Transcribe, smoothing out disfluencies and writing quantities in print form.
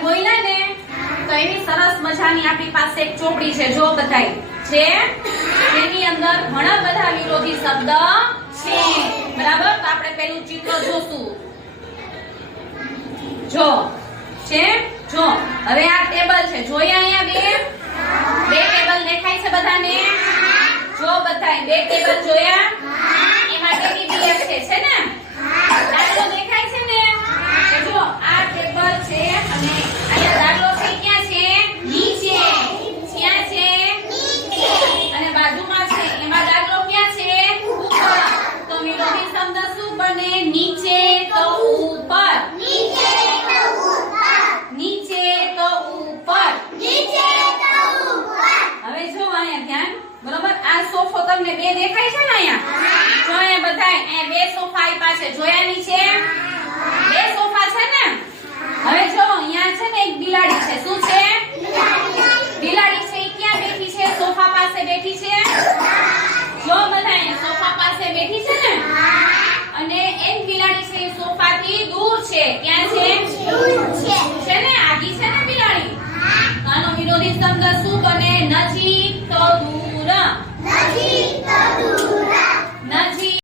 બોલ્યા ને તો એની સરસ મજાની આપણી પાસે એક ચોપડી છે જો બધાય છે એની અંદર ઘણા બધા વિરોધી શબ્દ છે બરાબર તો આપણે પેલું ચિત્ર જોશું જો છે જો હવે આ ટેબલ છે જોયા અહીંયા બે ટેબલ દેખાય છે બધાને જો બધાય બે ટેબલ જોયા એમાં ટેડી બિયર છે ને દાખલો દેખાય છે ને કે જો આ ટેબલ છે અને અહીંયા દાખલો છે ક્યાં છે નીચે ક્યાં છે નીચે અને બાજુમાં છે એમાં દાખલો ક્યાં છે ઉપર તો વિરોધી શબ્દ શું બને નીચે તો ઉપર નીચે તો ઉપર નીચે તો ઉપર નીચે તો ઉપર હવે જો અહીંયા ધ્યાન બરોબર આ સોફો તમને બે દેખાય છે ને અહીંયા જો અહીંયા બધાય અહીંયા બે સોફા આપ્યા છે જોયા નીચે બે સોફા છે ને હવે જો અહીંયા છે ને એક બિલાડી છે શું છે બિલાડી છે ઈ ક્યાં બેઠી છે સોફા પાસે બેઠી છે જો બધાય અહીંયા સોફા પાસે બેઠી છે ને અને એક બિલાડી છે સોફાથી દૂર છે ક્યાં છે દૂર છે ને આગી છે ને બિલાડી આનો વિરોધી શબ્દ શું બને